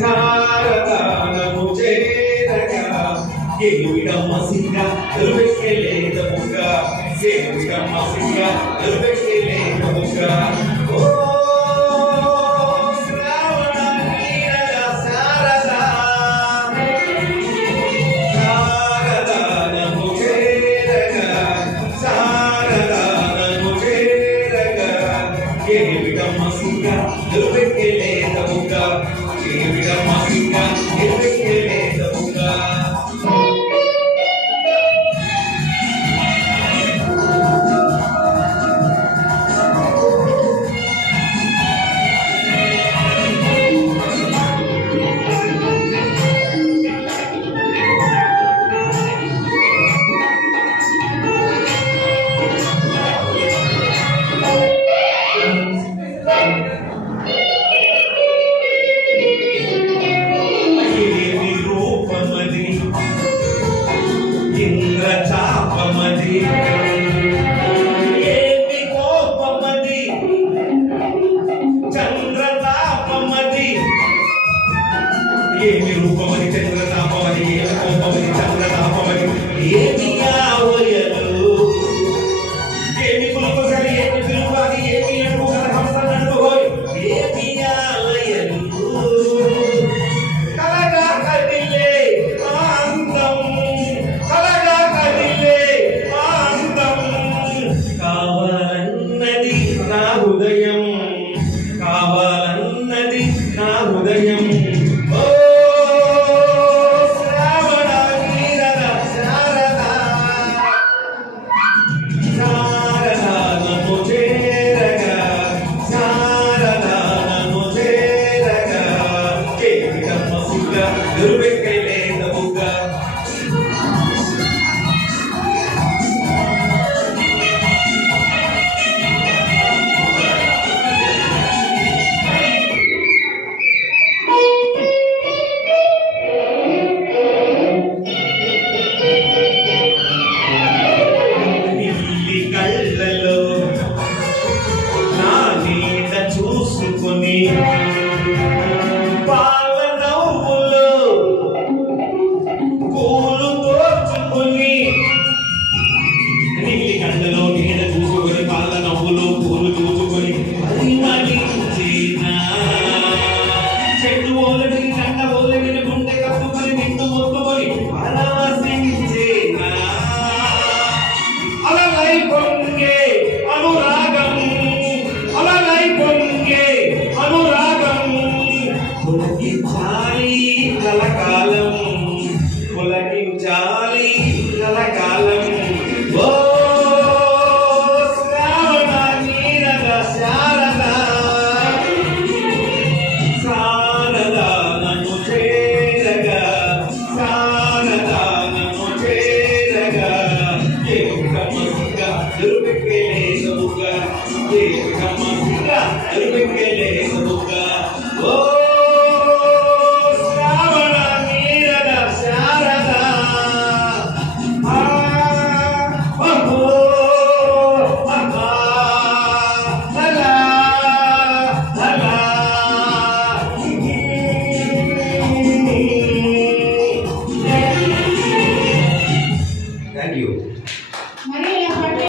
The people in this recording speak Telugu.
శారదానము చేరగా ఏమిడమ్మ సింగ ఎరుపెక్కెలేద ముగ్గ ఏమిడమ్మ సింగ ఎరుపెక్కెలేద ముగ్గ ఓ శ్రావణ నీరద శారదా శారదానము చేరగా శారదానము చేరగా ఏమిడమ్మ సింగ ఎరుపెక్కెలేద ముగ్గ ఏమిడమ్మ సింగ ఎరుపెక్కెలేద ముగ్గ ఇంద్రచాపమది ఏమి కోపమది చంద్రతాపమది ఏమి రూపమది చంద్రతాపమది ఏమి కోపమది చంద్రతాపమది ఏమి ఆవయలు ఏమి కులుకొసరి ఏమి పిలుపాది ఏమి అడుగు కథ హంస నడుహోయ్ ఏమి ఆలయలు కలగా కదిలే ఆంతం కలగా కదిలే ఆంతం కావాలన్నది నా హృదయం కావాలన్నది నా హృదయం ఓ శ్రావణ నీరద శారదా శారదానము చేరగా శారదానము చేరగా ఏమిడమ్మ సింగ ఎరుపెక్కెలేద ముగ్గ నీలి కళ్ళలో నా నీడ చూసుకొని పాల నవ్వులు పూలు తోచుకొని నీలి కళ్ళలో నీడ చూసుకొని పాల నవ్వులు పూలు చూసుకొని పరిమళించేనా చెట్టు ఓలని కండ ఓలని గుండె కప్పుకొని నిన్ను మొత్తుకొని పరవశించేనా అలలై పొంగే అనురాగం అలలై పొంగే అనురాగం పులకించాలి కలకాలం పులకించాలి కలకాలం ఓ శ్రావణ నీరద శారదా శారదానము చేరగా శారదానము చేరగా ఏమిడమ్మ సింగ ఎరుపెక్కెలేద ముగ్గ ఏమిడమ్మ సింగ ఎరుపెక్కెలేద ముగ్గ